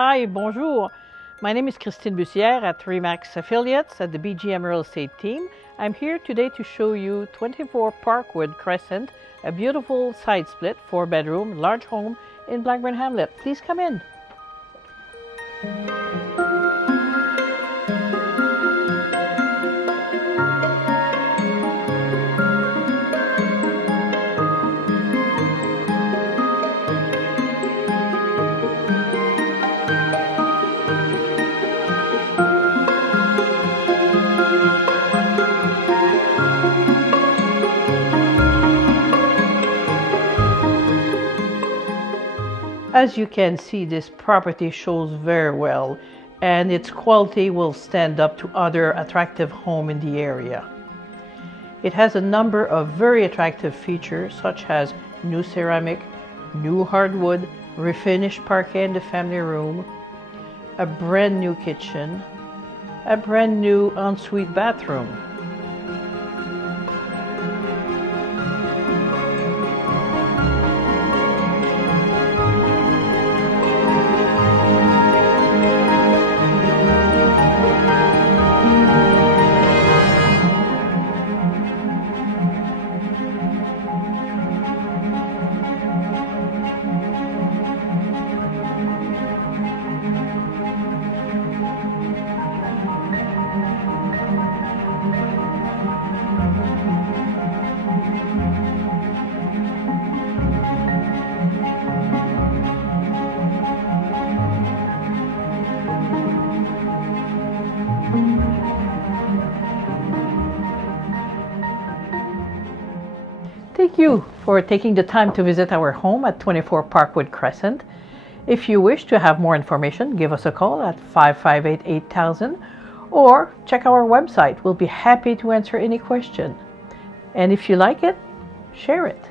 Hi, bonjour. My name is Christine Bussière at Remax Affiliates at the BGM Real Estate team. I'm here today to show you 24 Parkwood Crescent, a beautiful side split, 4-bedroom, large home in Blackburn, Hamlet. Please come in. As you can see, this property shows very well, and its quality will stand up to other attractive homes in the area. It has a number of very attractive features such as new ceramic, new hardwood, refinished parquet in the family room, a brand new kitchen, a brand new ensuite bathroom. Thank you for taking the time to visit our home at 24 Parkwood Crescent. If you wish to have more information, give us a call at 558-8000 or check our website. We'll be happy to answer any question. And if you like it, share it.